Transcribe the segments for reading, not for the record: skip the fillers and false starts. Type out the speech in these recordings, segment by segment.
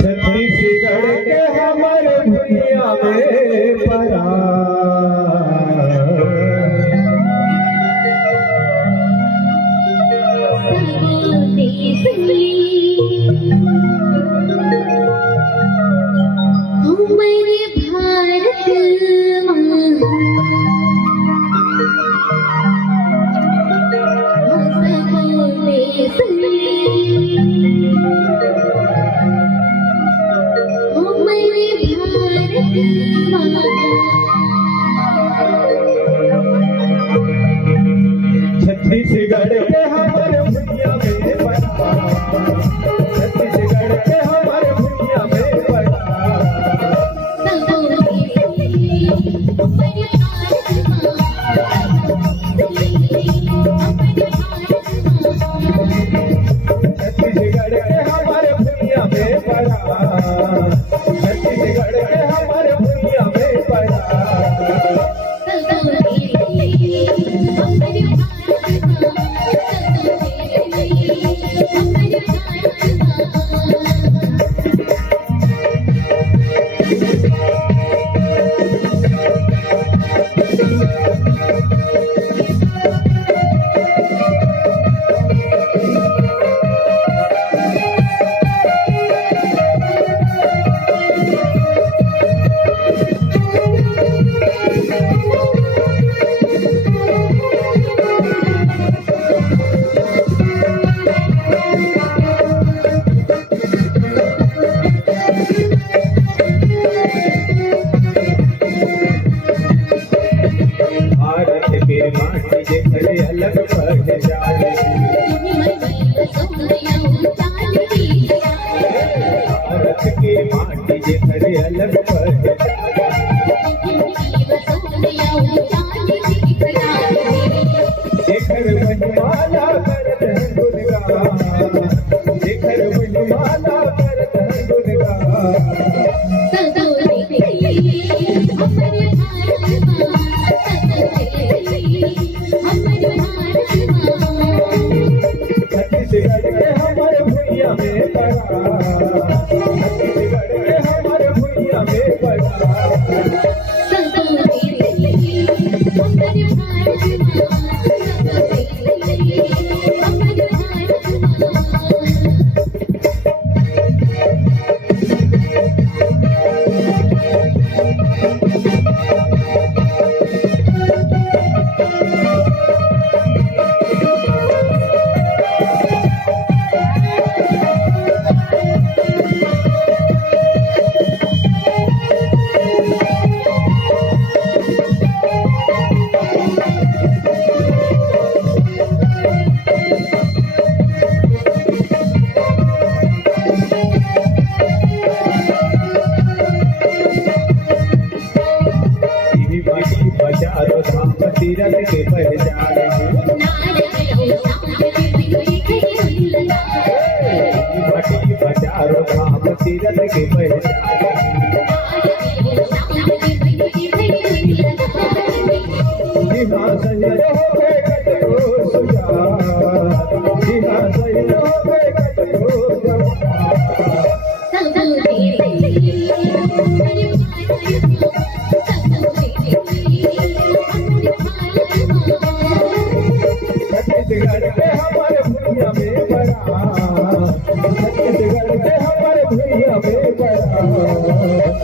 छत्तीसगढ़ के हमारे भुइया में परा छत्तीसगढ़ के हमारे भुइया में परा छत्तीसगढ़ के हमारे भुइया में परा छत्तीसगढ़ के हमारे भुइया में परा छत्तीसगढ़ के हमारे भुइया में परा माटी जे खड़े अलग पड़ जाए भारत के माटी जे खड़े अलग पड़ जेखर बनमाला करत है गुणगान जेखर बनमाला करत है गुणगान छत्तीसगढ़ के हमारे भुइया में परा छत्तीसगढ़ के हमारे भुइया में परा बचारो धाम तीरथ के पहचान माटी बचारो धाम तीरथ के पहचान जिहाँ सजन होवे कटो सुजात जिहाँ सजन होवे कटो छत्तीसगढ़ के हमारे भुइया में परा छत्तीसगढ़ के हमारे भुइया में परा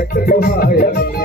कट दुहाई